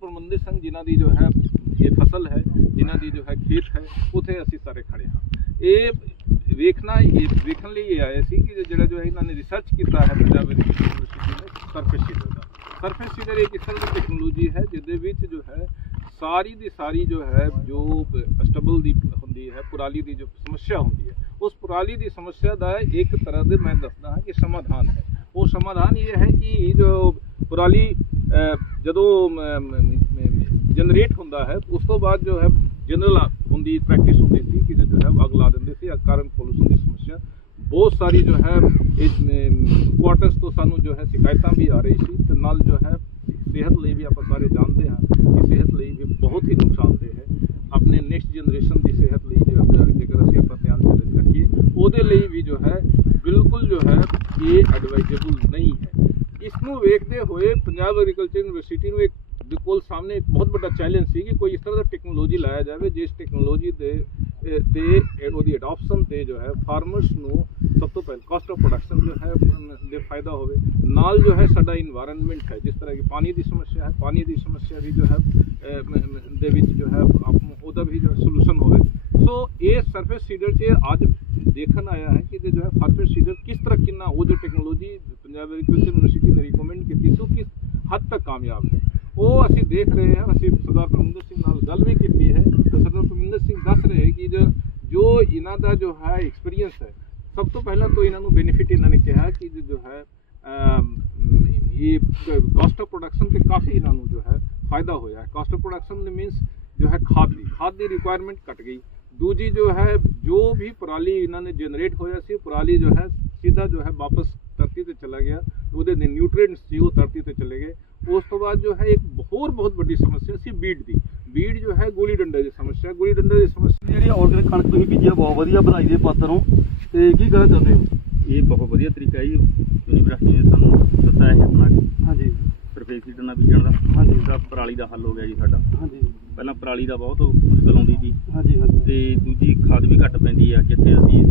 ਪਰਮੰਦਰ ਸਿੰਘ ਜਿਨ੍ਹਾਂ ਦੀ ਜੋ ਹੈ ਇਹ ਫਸਲ ਹੈ, ਜਿਨ੍ਹਾਂ ਦੀ ਜੋ ਹੈ ਖੇਤ ਹੈ, ਉਥੇ ਅਸੀਂ ਸਾਰੇ ਖੜੇ ਹਾਂ। ਇਹ ਵੇਖਣਾ, ਇਹ ਵੇਖਣ ਲਈ ਇਹ ਆਏ ਸੀ ਕਿ ਜਿਹੜਾ ਜੋ ਹੈ ਇਹਨਾਂ ਨੇ ਰਿਸਰਚ ਕੀਤਾ ਹੈ ਪੰਜਾਬ ਯੂਨੀਵਰਸਿਟੀ ਨੇ ਸਰਫੇਸ ਸੀਡਰ ਦਾ। ਸਰਫੇਸ ਸੀਡਰ ਇੱਕ ਇਸ ਤਰ੍ਹਾਂ ਦੀ ਟੈਕਨੋਲੋਜੀ ਹੈ ਜਿਹਦੇ ਵਿੱਚ ਜੋ ਹੈ ਸਾਰੀ ਦੀ ਸਾਰੀ ਜੋ ਹੈ, ਜੋ ਸਟਬਲ ਦੀ ਹੁੰਦੀ ਹੈ, ਪੁਰਾਲੀ ਦੀ ਜੋ ਸਮੱਸਿਆ ਹੁੰਦੀ ਹੈ, ਉਸ ਪੁਰਾਲੀ ਦੀ ਸਮੱਸਿਆ ਦਾ ਇੱਕ ਤਰ੍ਹਾਂ ਦੇ ਮੈਂ ਦੱਸਦਾ ਹਾਂ ਕਿ ਸਮਾਧਾਨ ਹੈ। ਉਹ ਸਮਾਧਾਨ ਇਹ ਹੈ ਕਿ ਜੋ ਪੁਰਾਲੀ ਜਦੋਂ ਜਨਰੇਟ ਹੁੰਦਾ ਹੈ, ਉਸ ਤੋਂ ਬਾਅਦ ਜੋ ਹੈ ਜਨਰਲ ਹੁੰਦੀ ਪ੍ਰੈਕਟਿਸ ਹੁੰਦੀ ਸੀ ਕਿ ਜੋ ਹੈ, ਅੱਗ ਲਾ ਦਿੰਦੇ ਸੀ ਕਾਰਨ ਪੋਲੂਸ਼ਨ ਦੀ ਸਮੱਸਿਆ। ਬਹੁਤ ਸਾਰੀ ਜੋ ਹੈ ਕੁਆਟਰਸ ਤੋਂ ਸਾਨੂੰ ਜੋ ਹੈ, ਸ਼ਿਕਾਇਤਾਂ ਵੀ ਆ ਰਹੀ ਸੀ ਤੇ ਨਾਲ ਜੋ ਹੈ, ਸਿਹਤ ਲਈ ਵੀ ਆਪਾਂ ਸਾਰੇ ਜਾਣਦੇ ਹਾਂ ਕਿ ਸਿਹਤ ਲਈ ਵੀ ਬਹੁਤ ਹੀ ਨੁਕਸਾਨਦੇਹ ਹੈ। ਆਪਣੇ ਨੈਕਸਟ ਜਨਰੇਸ਼ਨ ਦੀ ਸਿਹਤ ਲਈ ਜੋ ਜੇਕਰ ਅਸੀਂ ਆਪਾਂ ਧਿਆਨ ਦੇ ਰੱਖੀਏ, ਉਹਦੇ ਲਈ ਵੀ ਜੋ ਹੈ, ਬਿਲਕੁਲ ਜੋ ਹੈ, ਇਹ ਐਡਵਾਈਜ਼ੇਬਲ ਨਹੀਂ ਹੈ। ਇਸ ਨੂੰ ਵੇਖਦੇ ਹੋਏ ਪੰਜਾਬ ਐਗਰੀਕਲਚਰ ਯੂਨੀਵਰਸਿਟੀ ਨੂੰ ਇੱਕ ਦੇ ਕੋਲ ਸਾਹਮਣੇ ਇੱਕ ਬਹੁਤ ਵੱਡਾ ਚੈਲੰਜ ਸੀ ਕਿ ਕੋਈ ਇਸ ਤਰ੍ਹਾਂ ਦਾ ਟੈਕਨੋਲੋਜੀ ਲਾਇਆ ਜਾਵੇ, ਜਿਸ ਟੈਕਨੋਲੋਜੀ ਦੇ ਤੇ ਉਹਦੀ ਅਡਾਪਸ਼ਨ ਤੇ ਜੋ ਹੈ ਫਾਰਮਰਸ ਨੂੰ ਸਭ ਤੋਂ ਪਹਿਲਾਂ ਕਾਸਟ ਆਫ ਪ੍ਰੋਡਕਸ਼ਨ ਜੋ ਹੈ ਦੇ ਫਾਇਦਾ ਹੋਵੇ। ਨਾਲ ਜੋ ਹੈ ਸਾਡਾ এনवायरमेंट ਹੈ, ਜਿਸ ਤਰ੍ਹਾਂ ਕਿ ਪਾਣੀ ਦੀ ਸਮੱਸਿਆ ਹੈ, ਪਾਣੀ ਦੀ ਸਮੱਸਿਆ ਵੀ ਜੋ ਹੈ ਦੇ ਵਿੱਚ ਜੋ ਹੈ ਉਹਦਾ ਵੀ ਜੋ ਸੋਲੂਸ਼ਨ ਹੋਵੇ। ਸੋ ਇਹ ਸਰਫੇਸ ਸੀਡਰ ਤੇ ਅੱਜ ਦੇਖਣ ਆਇਆ ਹੈ ਕਿ ਜੋ ਹੈ ਸਰਫੇਸ ਸੀਡਰ ਕਿਸ ਤਰ੍ਹਾਂ ਕਿੰਨਾ, ਉਹ ਜੋ ਟੈਕਨੋਲੋਜੀ ਪੰਜਾਬ ਐਗਰੀਕਲਚਰ ਯੂਨੀਵਰਸਿਟੀ ਨੇ ਰਿਕਮੈਂਡ ਕੀਤੀ ਸੀ ਉਹ ਕਿਸ ਹੱਦ ਤੱਕ ਕਾਮਯਾਬ ਹੈ। ਉਹ ਅਸੀਂ ਦੇਖ ਰਹੇ ਹਾਂ, ਅਸੀਂ ਸਰਦਾਰ ਪਰਮਿੰਦਰ ਸਿੰਘ ਨਾਲ ਗੱਲ ਵੀ ਕੀਤੀ ਹੈ ਤਾਂ ਸਰਦਾਰ ਪਰਮਿੰਦਰ ਸਿੰਘ ਦੱਸ ਰਹੇ ਕਿ ਜੋ ਇਹਨਾਂ ਦਾ ਜੋ ਹੈ ਐਕਸਪੀਰੀਅੰਸ ਹੈ, ਸਭ ਤੋਂ ਪਹਿਲਾਂ ਤਾਂ ਇਹਨਾਂ ਨੂੰ ਬੈਨੀਫਿਟ ਇਹਨਾਂ ਨੇ ਕਿਹਾ ਕਿ ਜੋ- ਹੈ ਇਹ ਕਾਸਟ ਆਫ ਪ੍ਰੋਡਕਸ਼ਨ ਤੇ ਕਾਫੀ ਇਹਨਾਂ ਨੂੰ ਜੋ ਹੈ ਫਾਇਦਾ ਹੋਇਆ ਹੈ। ਕਾਸਟ ਆਫ ਪ੍ਰੋਡਕਸ਼ਨ ਮੀਨਸ ਜੋ ਹੈ ਖਾਦ ਦੀ ਖਾਦ ਦੀ ਰਿਕੁਆਇਰਮੈਂਟ ਘਟ ਗਈ। ਦੂਜੀ ਜੋ ਹੈ, ਜੋ ਵੀ ਪਰਾਲੀ ਇਹਨਾਂ ਨੇ ਜਨਰੇਟ ਹੋਇਆ ਸੀ ਪਰਾਲੀ ਜੋ ਹੈ, ਸਿੱਧਾ ਜੋ ਹੈ ਵਾਪਸ ਧਰਤੀ ਤੇ ਚਲਾ ਗਿਆ ਉਹਦੇ ਦੇ ਨਿਊਟ੍ਰੀਐਂਟਸ ਸੀ ਉਹ ਧਰਤੀ ਤੇ ਚਲੇ ਗਏ। ਉਸ ਤੋਂ ਬਾਅਦ ਜੋ ਹੈ ਇੱਕ ਹੋਰ ਬਹੁਤ ਵੱਡੀ ਸਮੱਸਿਆ ਸੀ ਬੀਡ ਦੀ। ਬੀਡ ਜੋ ਹੈ ਗੋਲੀ ਡੰਡੇ ਦੀ ਸਮੱਸਿਆ ਗੋਲੀ ਡੰਡੇ ਦੀ ਸਮੱਸਿਆ ਜਿਹੜੀ ਆਰਗੈਨਿਕ ਕਣਕ ਤੁਸੀਂ ਬੀਜੀ ਆ ਬਹੁਤ ਵਧੀਆ ਵਧਾਈ ਦੇ ਪਾਤਰ ਹੋ। ਤੇ ਕੀ ਕਹਿਣਾ ਚਾਹੁੰਦੇ ਹੋ? ਇਹ ਬਹੁਤ ਵਧੀਆ ਤਰੀਕਾ ਹੈ ਜੀ। ਯੂਨੀਵਰਸਿਟੀ ਨੇ ਸਾਨੂੰ ਦਿੱਤਾ ਹੈ ਆਪਣਾ। ਹਾਂਜੀ। ਸਰਫੇਸ ਨਾਲ ਬੀਜਣ ਦਾ। ਹਾਂਜੀ। ਦਾ ਪਰਾਲੀ ਦਾ ਹੱਲ ਹੋ ਗਿਆ ਜੀ ਸਾਡਾ। ਹਾਂਜੀ। ਪਹਿਲਾਂ ਪਰਾਲੀ ਦਾ ਬਹੁਤ ਮੁਸ਼ਕਲ ਆਉਂਦੀ ਸੀ। ਹਾਂਜੀ ਹਾਂਜੀ। ਤੇ ਦੂਜੀ ਖਾਦ ਵੀ ਘੱਟ ਪੈਂਦੀ ਆ ਜਿੱਥੇ ਅਸੀਂ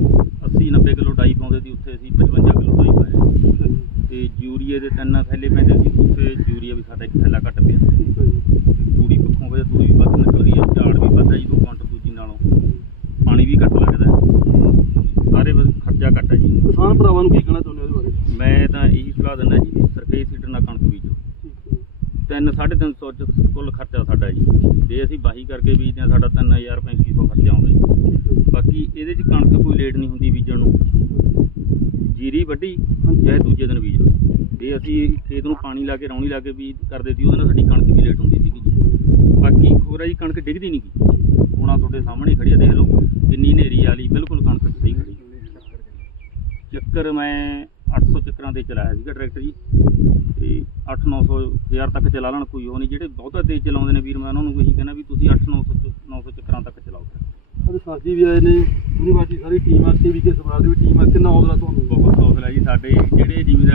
80 90 ਕਿਲੋ ਡਾਈ ਪਾਉਂਦੇ ਸੀ ਉੱਥੇ ਅਸੀਂ 55 ਕਿਲੋ ਡਾਈ ਪਾਇਆ ਤੇ ਯੂਰੀਏ ਦੇ ਤਿੰਨ ਥੈਲੇ ਪੈਂਦੇ ਸੀ ਉੱਥੇ ਯੂਰੀਆ ਵੀ ਸਾਡਾ ਇੱਕ ਥੈਲਾ ਘੱਟ ਪਿਆ। ਤੂੜੀ ਪੱਖੋਂ ਵੇ ਤੂੜੀ ਵੀ ਵੱਧ ਨਿਕਲਦੀ ਹੈ ਝਾੜ ਵੀ ਵੱਧਦਾ ਜੀ ਦੋ ਕੁਆਂਟਲ ਦੂਜੀ ਨਾਲੋਂ। ਪਾਣੀ ਵੀ ਘੱਟ ਲੱਗਦਾ। ਸਾਰੇ ਖਰਚਾ ਘੱਟ ਹੈ ਜੀ। ਕਿਸਾਨ ਭਰਾਵਾਂ ਨੂੰ ਕੀ ਕਹਿਣਾ ਚਾਹੁੰਦੇ ਹੋ ਉਹਦੇ ਬਾਰੇ? ਮੈਂ ਤਾਂ ਇਹੀ ਸਲਾਹ ਦਿੰਦਾ ਜੀ ਸਰਫੇਸ ਸੀਡਰ ਨਾਲ ਕਣਕ ਬੀਜੋ। 3 350 ਚ ਕੁੱਲ ਖਰਚਾ ਸਾਡਾ ਜੀ। ਜੇ ਅਸੀਂ ਬਾਹੀ ਕਰਕੇ ਬੀਜਦੇ ਆ ਸਾਡਾ 3000 3500 ਖਰਚਾ ਆਉਂਦਾ ਜੀ। ਬਾਕੀ ਇਹਦੇ ਚ ਕਣਕ ਕੋਈ ਲੇਟ ਨਹੀਂ ਹੁੰਦੀ ਬੀਜਣ ਨੂੰ। ਜੀਰੀ ਵੱਢੀ, ਚਾਹੇ ਦੂਜੇ ਦਿਨ ਬੀਜ ਲਓ। ਜੇ ਅਸੀਂ ਖੇਤ ਨੂੰ ਪਾਣੀ ਲਾ ਕੇ, ਰੌਣੀ ਲਾ ਕੇ ਬੀਜ ਕਰਦੇ ਸੀ, ਉਹਦੇ ਨਾਲ ਸਾਡੀ ਕਣਕ ਵੀ ਲੇਟ ਹੁੰਦੀ ਸੀਗੀ ਬਾਕੀ ਖੋਰਾ ਜੀ, ਕਣਕ ਡਿੱਗਦੀ ਨਹੀਂ ਗਈ ਹੁਣਾ ਤੁਹਾਡੇ ਸਾਹਮਣੇ ਖੜੀ ਆ, ਦੇਖ ਲਓ, ਕਿੰਨੀ ਹਨੇਰੀ ਵਾਲੀ, ਬਿਲਕੁਲ ਕਣਕ ਸਹੀ ਖੜੀ। ਚੱਕਰ ਮੈਂ 800 ਚੱਕਰਾਂ ਤੇ ਚਲਾਇਆ ਸੀਗਾ ਟਰੈਕਟਰ ਜੀ। ਤੇ 8-900 ਹਜ਼ਾਰ ਤੱਕ ਚਲਾ ਲੈਣ ਕੋਈ ਉਹ ਨਹੀਂ ਜਿਹੜੇ ਬਹੁਤਾ ਤੇਜ਼ ਚਲਾਉਂਦੇ ਨੇ ਵੀਰ ਮੈਂ ਉਹਨਾਂ ਨੂੰ ਇਹੀ ਕਹਿੰਦਾ ਵੀ ਤੁਸੀਂ 8-900 900 ਚੱਕਰਾਂ ਤੱਕ ਚਲਾਓ। ਸਾਡੇ ਸਾਥੀ ਵੀ ਆਏ ਨੇ ਯੂਨੀਵਰਸਿਟੀ ਸਾਰੀ ਟੀਮ ਆ ਕੇ ਵੀ ਕੇ ਸਮਾਲ ਦੀ ਟੀਮ ਆ ਕਿੰਨਾ ਹੌਸਲਾ ਤੁਹਾਨੂੰ ਬਹੁਤ ਹੌਸਲਾ ਜੀ ਸਾਡੇ ਜਿਹੜੇ ਜ਼ਿਮੀਦਾਰ